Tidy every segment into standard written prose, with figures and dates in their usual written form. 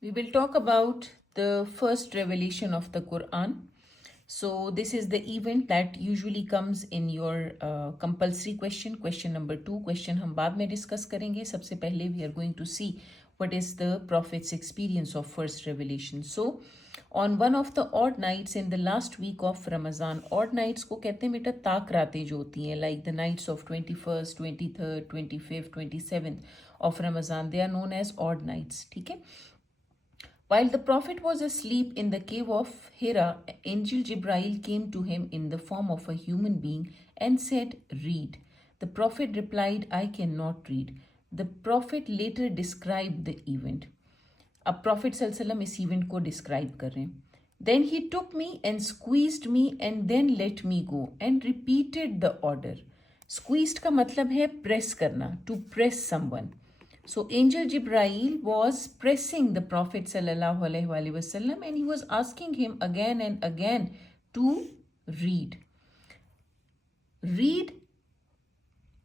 We will talk about the first revelation of the Quran. So, this is the event that usually comes in your compulsory question. Question number 2. Question हम बाद में discuss करेंगे. सबसे पहले we are going to see what is the Prophet's experience of first revelation. So, on one of the odd nights in the last week of Ramadan, odd nights को कहते हैं बेटा ताक रातें जो होती हैं, like the nights of 21st, 23rd, 25th, 27th of Ramadan, they are known as odd nights. ठीक है. While the Prophet was asleep in the cave of Hira, angel Jibrail came to him in the form of a human being and said, "Read." The Prophet replied, "I cannot read." The Prophet later described the event. अब Prophet ﷺ इस event को describe कर रहे हैं. Then he took me and squeezed me and then let me go and repeated the order. Squeezed का मतलब है press करना, to press someone. So angel Jibrail was pressing the Prophet sallallahu alaihi wasallam and he was asking him again and again to read. Read,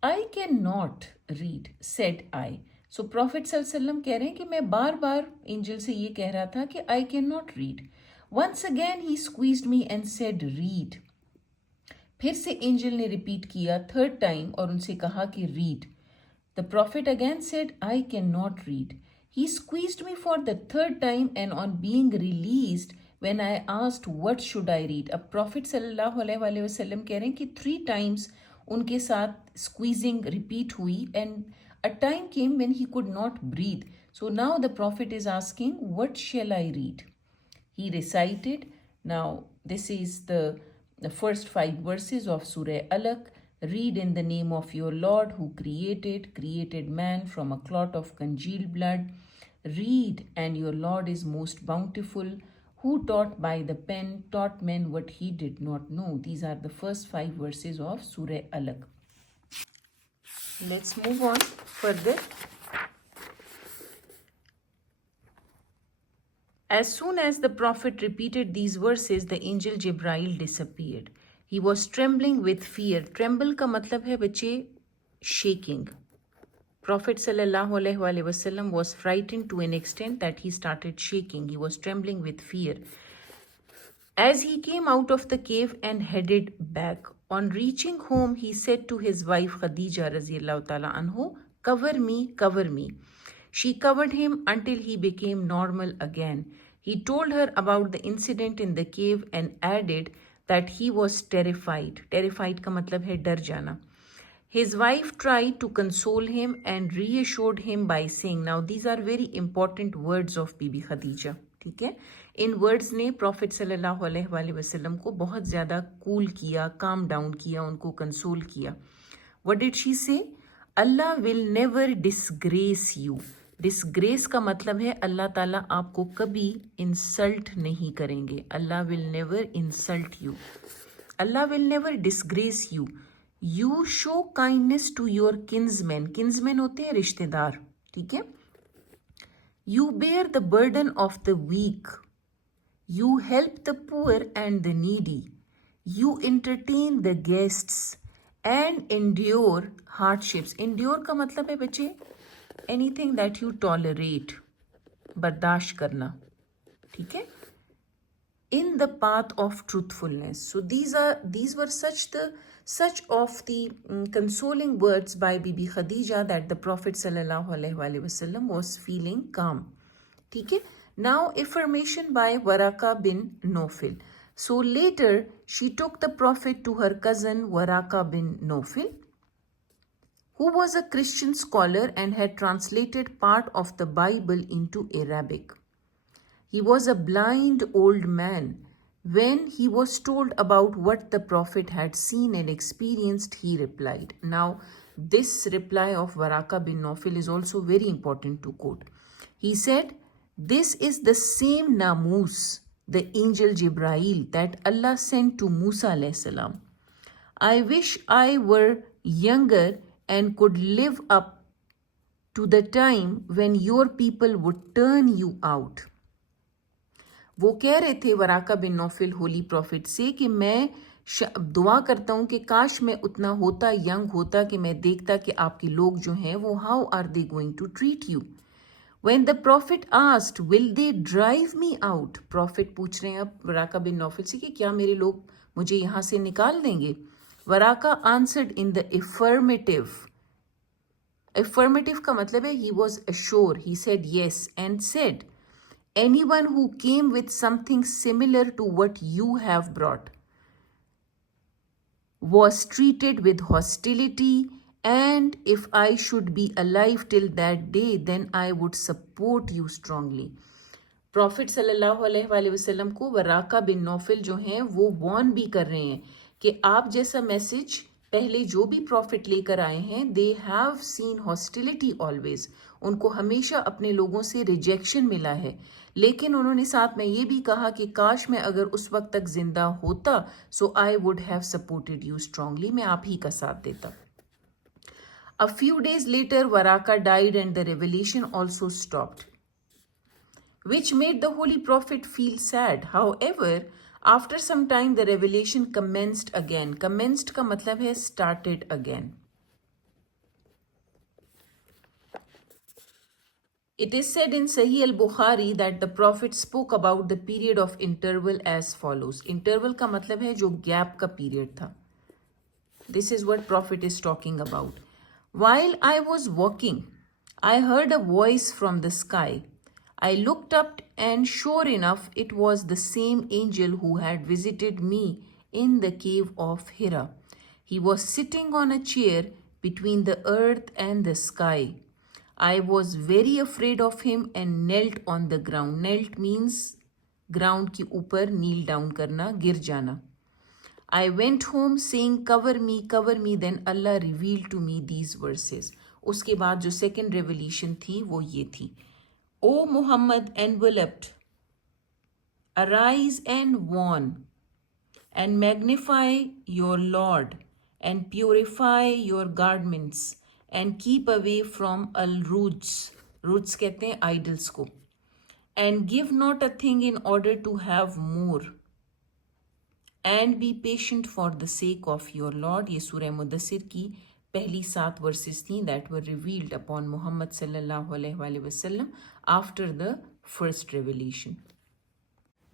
I cannot read, said I. So Prophet sallallahu alaihi wasallam कह रहे हैं कि मैं बार बार angel से ये कह रहा था कि I cannot read. Once again he squeezed me and said read. फिर से angel ने repeat किया third time और उनसे कहा कि read. The Prophet again said, "I cannot read." He squeezed me for the third time, and on being released, when I asked what should I read, अब Prophet sallallahu alaihi wasallam कह रहे हैं कि 3 times उनके साथ squeezing repeat हुई, and a time came when he could not breathe. So now the Prophet is asking, what shall I read? He recited. Now this is the first 5 verses of Surah Alaq. Read in the name of your Lord who created man from a clot of congealed blood. Read, and your Lord is most bountiful, who taught by the pen, taught men what he did not know. These are the first 5 verses of Surah Alaq. Let's move on further. As soon as the Prophet repeated these verses, the angel Jibrail disappeared. He was trembling with fear. Tremble का मतलब है बच्चे shaking. Prophet sallallahu alaihi wasallam was frightened to an extent that he started shaking. He was trembling with fear. As he came out of the cave and headed back, on reaching home, he said to his wife Khadija raziyallahu ta'ala anhu, "Cover me, cover me." She covered him until he became normal again. He told her about the incident in the cave and added that he was terrified. Terrified का मतलब है डर जाना. His wife tried to console him and reassured him by saying, now these are very important words of Bibi Khadija. ठीक है. इन words ने profit सल्लल्लाहु अलैहि वसल्लम को बहुत ज़्यादा कूल किया, काम डाउन किया, उनको कंसोल किया. What did she say? Allah will never disgrace you. Disgrace का मतलब है अल्लाह ताला आपको कभी इंसल्ट नहीं करेंगे. Allah will never insult you. Allah will never disgrace you. You show kindness to your kinsman. Kinsman होते हैं रिश्तेदार. ठीक है. You bear the burden of the weak. You help the poor and the needy. You entertain the guests and endure hardships. endure का मतलब है बच्चे anything that you tolerate, बर्दाश्त करना. ठीक है. In the path of truthfulness. So these were such of the consoling words by Bibi Khadija that the Prophet sallallahu alaihi wasallam was feeling calm. ठीक है. Now affirmation by Waraka bin Nofil. So later she took the Prophet to her cousin Waraka bin Nofil, who was a Christian scholar and had translated part of the Bible into Arabic. He was a blind old man. When he was told about what the Prophet had seen and experienced, he replied. Now, this reply of Waraka bin Nawfal is also very important to quote. He said, "This is the same Namus, the angel Jibrail, that Allah sent to Musa alayhi salam. I wish I were younger and could live up to the time when your people would turn you out." वो कह रहे थे वराका bin Naufil holy prophet से कि मैं दुआ करता हूँ कि काश मैं उतना होता, यंग होता, कि मैं देखता कि आपके लोग जो हैं वो how are they going to treat you. When the Prophet asked, will they drive me out? Prophet पूछ रहे हैं अब वराका बिन नौफल से कि क्या मेरे लोग मुझे यहाँ से निकाल देंगे? Varaka answered in the affirmative. Affirmative का मतलब है he was assured. He said yes and said, anyone who came with something similar to what you have brought was treated with hostility, and if I should be alive till that day, then I would support you strongly. Profit सल्लल्लाहु अलैहि वसल्लम को वराका bin Naufil जो हैं वो Warne भी कर रहे हैं कि आप जैसा मैसेज पहले जो भी प्रॉफिट लेकर आए हैं they have seen hostility always, उनको हमेशा अपने लोगों से रिजेक्शन मिला है, लेकिन उन्होंने साथ में ये भी कहा कि काश मैं अगर उस वक्त तक जिंदा होता so I would have supported you strongly, मैं आप ही का साथ देता. A few days later, Varaka died and the revelation also stopped, which made the Holy Prophet feel sad. However, after some time, the revelation commenced again. Commenced का मतलब है started again. It is said in Sahih al-Bukhari that the Prophet spoke about the period of interval as follows. Interval का मतलब है जो gap का period था. This is what Prophet is talking about. While I was walking, I heard a voice from the sky. I looked up and sure enough it was the same angel who had visited me in the cave of Hira. He was sitting on a chair between the earth and the sky. I was very afraid of him and knelt on the ground. Knelt means ground के ऊपर kneel down करना, गिर जाना. I went home saying, cover me, then Allah revealed to me these verses. उसके बाद जो second revelation थी वो ये थी. O Muhammad enveloped, arise and warn, and magnify your Lord, and purify your garments, and keep away from al-ruds. Ruds कहते हैं idols को. And give not a thing in order to have more. And be patient for the sake of your Lord. ये सूरह मुदस्सिर की पहली 7 verses थी that were revealed upon Muhammad sallallahu alaihi wasallam after the first revelation.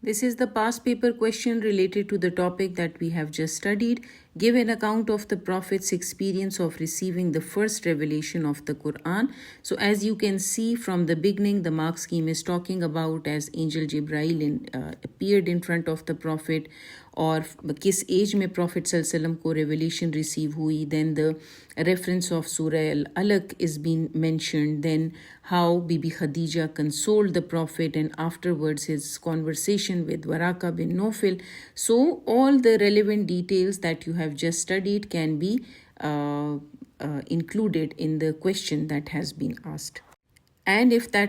This is the past paper question related to the topic that we have just studied. Give an account of the Prophet's experience of receiving the first revelation of the Quran. So as you can see from the beginning, the mark scheme is talking about as Angel Jibrail appeared in front of the Prophet, और किस as में prophet सल्लल्लाहु को revelation receive हुई. Then the reference of सूरह अल-अलक is been mentioned. Then how Bibi Khadija consoled the prophet and afterwards his conversation with Waraqa bin Nawfal. So all the relevant details that you have just studied can be included in the question that has been asked. And if that